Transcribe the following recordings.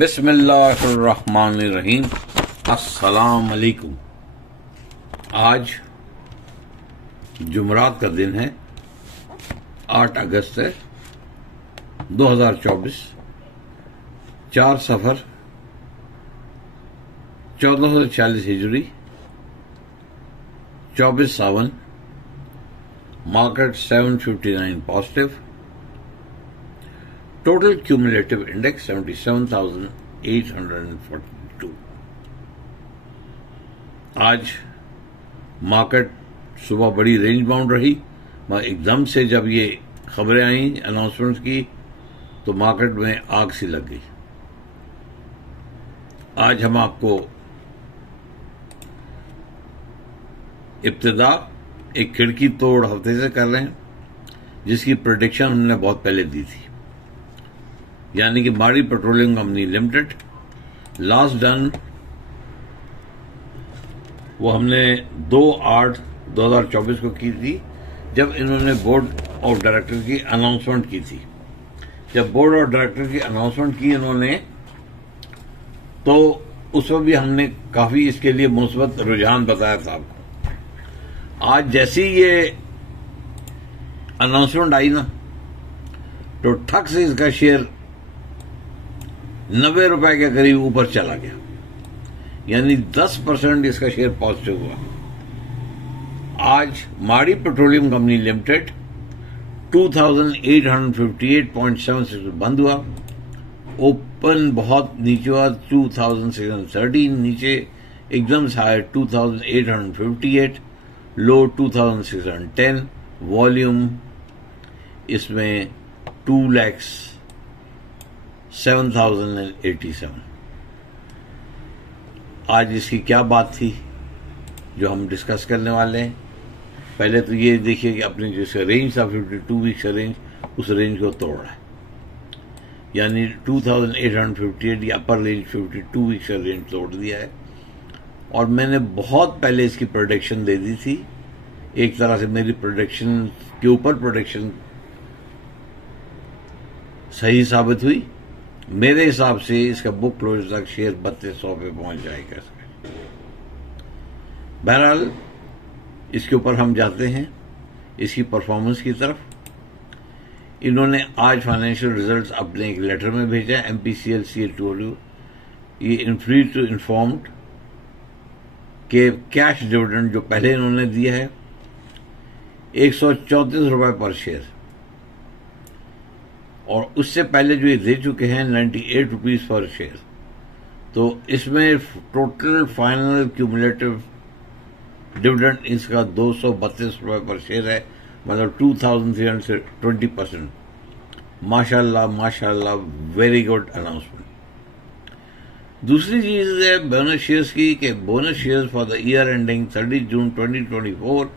बिस्मिल्लाहिर्रहमानिर्रहीम। अस्सलाम अलैकुम। आज जुमरात का दिन है, 8 अगस्त है 2024, 4 सफर 1440 हिजरी, 24 सावन। Market 759 positive, total cumulative index 77,842। आज मार्केट सुबह बड़ी रेंज बाउंड रही, मगर एकदम से जब ये खबरें आई अनाउंसमेंट की तो मार्केट में आग सी लग गई। आज हम आपको इब्तिदा एक खिड़की तोड़ हफ्ते से कर रहे हैं, जिसकी प्रेडिक्शन हमने बहुत पहले दी थी, यानी कि माड़ी petroleum company limited last done वो हमने 2/8/2024 को की थी, जब इन्होंने बोर्ड ऑफ डायरेक्टर की अनाउंसमेंट की थी। जब बोर्ड ऑफ डायरेक्टर की अनाउंसमेंट की इन्होंने, तो उस वक्त भी हमने काफी इसके लिए मुस्बत रुझान बताया था आपको। आज जैसी ये अनाउंसमेंट आई ना, तो ठक से इसका शेयर 90 रुपए के करीब ऊपर चला गया, यानी 10% इसका शेयर पॉजिटिव हुआ। आज माड़ी पेट्रोलियम कंपनी लिमिटेड 2858.76 बंद हुआ। ओपन बहुत नीचे हुआ, 2613 नीचे, एकदम से हाई 2858, लो 2610। वॉल्यूम इसमें 2,07,087। आज इसकी क्या बात थी जो हम डिस्कस करने वाले हैं। पहले तो ये देखिए कि अपनी जो रेंज था 52 वीक्स रेंज, उस रेंज को तोड़ रहा है, यानी 2858 या अपर रेंज 52 वीक्स रेंज तोड़ दिया है। और मैंने बहुत पहले इसकी प्रोडिक्शन दे दी थी। एक तरह से मेरी प्रोडिक्शन के ऊपर प्रोडिक्शन सही साबित हुई। मेरे हिसाब से इसका बुक क्लोज तक शेयर 3200 पे पहुंच जाएगा। बहरहाल इसके ऊपर हम जाते हैं इसकी परफॉर्मेंस की तरफ। इन्होंने आज फाइनेंशियल रिजल्ट्स अपने एक लेटर में भेजा है, MPCL CA2, ये फ्री टू इन्फॉर्म्ड के कैश डिविडेंड जो पहले इन्होंने दिया है 134 रुपए पर शेयर, और उससे पहले जो ये दे चुके हैं 98 रुपीज पर शेयर। तो इसमें टोटल फाइनल क्यूमुलेटिव डिविडेंड इसका 232 रुपए पर शेयर है, मतलब 2320%। माशाल्लाह माशाल्लाह, वेरी गुड अनाउंसमेंट। दूसरी चीज है बोनस शेयर्स की, कि bonus shares for the year ending 30 June 2024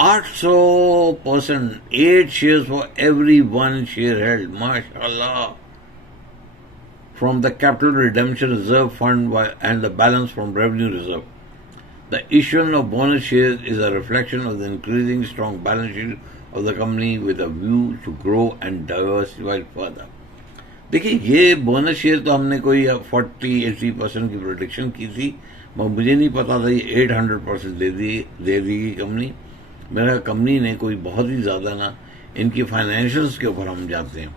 800%, 8 shares for every 1 share held. MashaAllah. From the Capital Redemption Reserve Fund and the balance from Revenue Reserve. The issuance of bonus shares is a reflection of the increasing strong balance sheet of the company with a view to grow and diversify further. देखिए, ये bonus share तो हमने कोई 40-80% की prediction की थी, मगर मुझे नहीं पता था ये 800% दे देगी कंपनी। मेरा कंपनी ने कोई बहुत ही ज्यादा ना, इनकी फाइनेंशियल्स के ऊपर हम जाते हैं।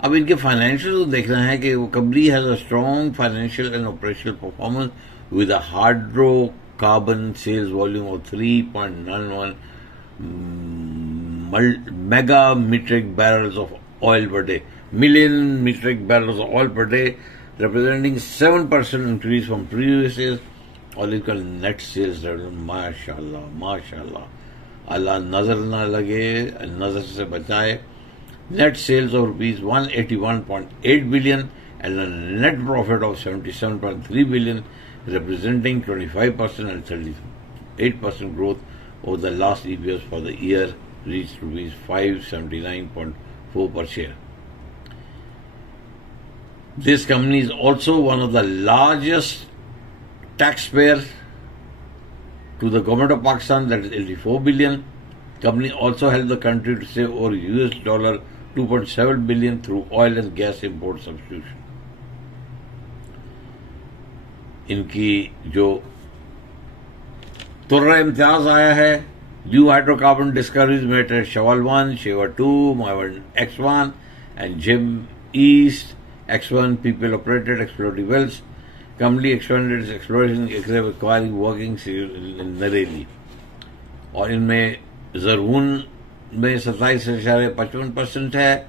अब इनके फाइनेंशियल्स को देखना है कि वो company has a strong financial and operational performance with a hydrocarbon sales volume of 3.91 mega metric barrels of oil per day, million metric barrels of oil per day, representing 7% increase from previous years, और इसका net sales माशाल्लाह माशाल्लाह, अल्लाह नजर ना लगे, नजर से बचाए। Net sales of ₹181.8 billion and a net profit of 77.3 billion, representing 25% and 38% growth over the last EPS for the year, reached ₹579.4 per share. This company is also one of the largest taxpayer to the government of Pakistan, that is 84 billion. Company also helped the country to save over $2.7 billion through oil and gas import substitution. इनकी जो तुर्रा इम्तियाज आया है, new hydrocarbon discoveries met at शवाल 1, शेवर 2, माइवन X1 and Jhim east X1 PPL operated exploratory wells. Company expanded its exploration except acquiring working in Nareli. और इनमें ज़रगुन में 27.55% है,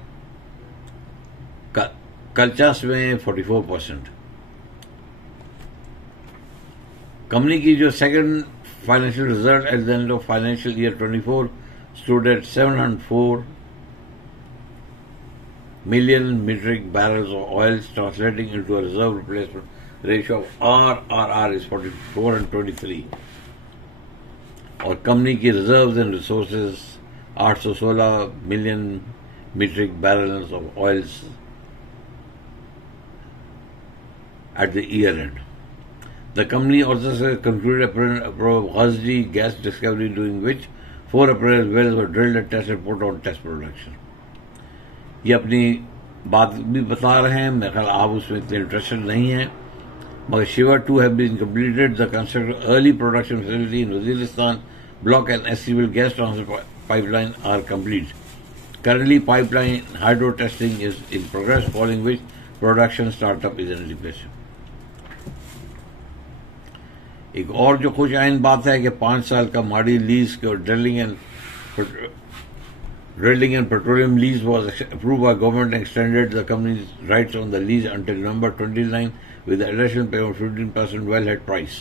कलचस में 44%. कंपनी की जो second financial result at the end of financial year 24 stood at 704 million metric barrels of oil, translating into a reserve replacement ratio of RRR is 44 and 23. और company की reserves and resources 816 million metric barrels of oils at the year end. The company also concluded a Ghazji gas discovery, during which 4 appraisal wells were drilled and tested, put on test production. ये अपनी बात भी बता रहे हैं, मेरे ख्याल आप उसमें इतने इंटरेस्टेड नहीं हैं, मगर Shiva 2 have been completed. The construction early production facility in Waziristan block and SCL gas transfer pipeline are complete. Currently, pipeline hydro testing is in progress, following which production startup is anticipated. एक और जो खुश आइन बात है कि 5 साल का माड़ी लीज के drilling and petroleum lease was approved by government and extended the company's rights on the lease until November 29 with the additional payment of 15% wellhead price.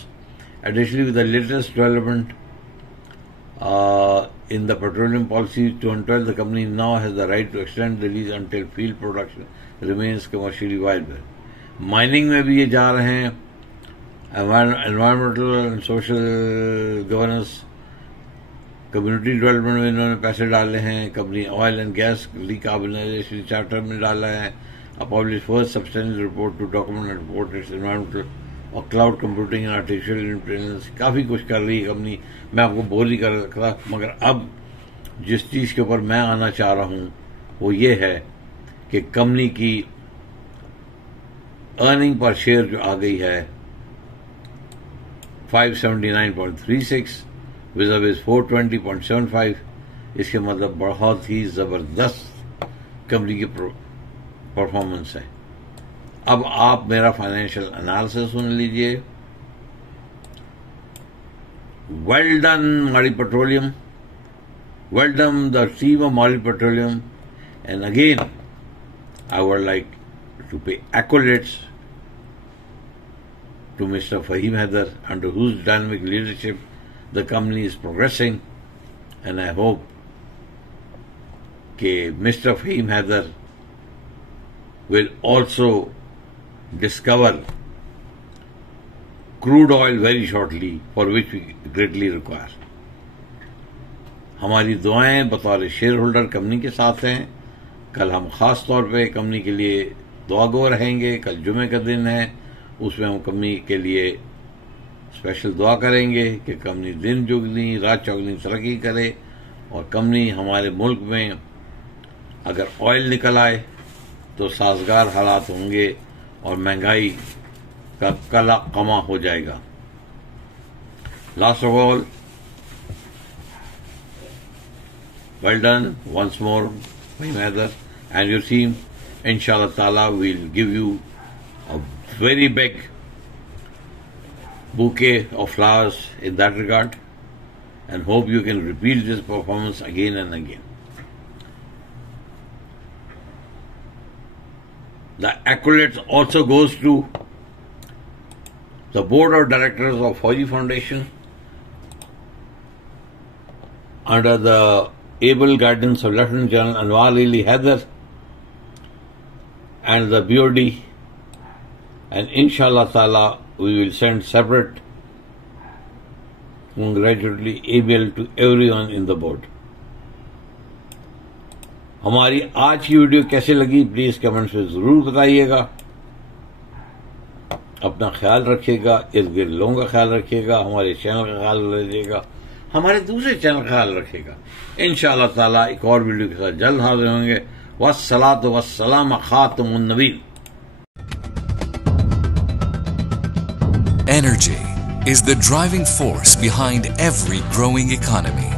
Additionally, with the latest development in the petroleum policy 2012, the company now has the right to extend the lease until field production remains commercially viable. Mining में भी ये जा रहे हैं, environmental and social governance, community development में इन्होंने पैसे डाले हैं. Company oil and gas decarbonisation charter में डाला है. Publish first substantial report to document and report its environmental और cloud computing and artificial intelligence. काफी कुछ कर रही है कंपनी. मैं आपको बोल नहीं कर रहा, मगर अब जिस चीज के ऊपर मैं आना चाह रहा हूं वो ये है कि कंपनी की अर्निंग पर शेयर जो आ गई है 579.36 विज़ 420.75. इसके मतलब बहुत ही जबरदस्त कंपनी की परफॉर्मेंस है. अब आप मेरा फाइनेंशियल एनालिसिस सुन लीजिए. Well done Mari Petroleum, well done the team of Mari Petroleum, and again I would like to pay accolades to Mr. Fahim Haider, under whose dynamic leadership the company is progressing, and I hope that Mr. Fahim Haider will also discover crude oil very shortly, for which we greatly require. हमारी दुआएं बतौर share holder company के साथ हैं. कल हम खास तौर पे कंपनी के लिए दुआगो रहेंगे. कल जुमे का दिन है, उसमें हम कंपनी के लिए स्पेशल दुआ करेंगे कि कंपनी दिन जुगनी रात चौगनी तरक्की करे, और कंपनी हमारे मुल्क में अगर ऑयल निकल आए तो साजगार हालात होंगे और महंगाई का कला कमा हो जाएगा. Last of all, well done once more, Fahim Haider and your team. Inshallah Ta'ala will give you a very big bouquet of flowers in that regard, and hope you can repeat this performance again and again. The accolades also goes to the board of directors of Fauji Foundation under the able guidance of Lieutenant General Anwar Ali Haider and the BOD, and inshallah ta'ala we will send separate congratulatory email to everyone in the board. हमारी आज की video कैसे लगी please comments में जरूर बताइएगा. अपना ख्याल रखिएगा, इर्द गिर्द लोगों का ख्याल रखिएगा, हमारे चैनल का ख्याल रखिएगा, हमारे दूसरे चैनल का ख्याल रखिएगा. इंशाअल्लाह ताला एक और वीडियो के साथ जल्द हाजिर होंगे. वस्सलातु वस्सलाम खातमुन नबी. Energy is the driving force behind every growing economy.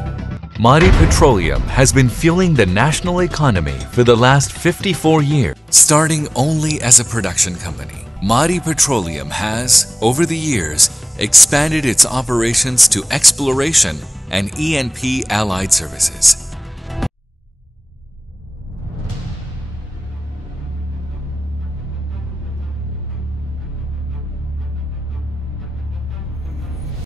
Maari Petroleum has been fueling the national economy for the last 54 years. Starting only as a production company, Maari Petroleum has, over the years, expanded its operations to exploration and E&P allied services.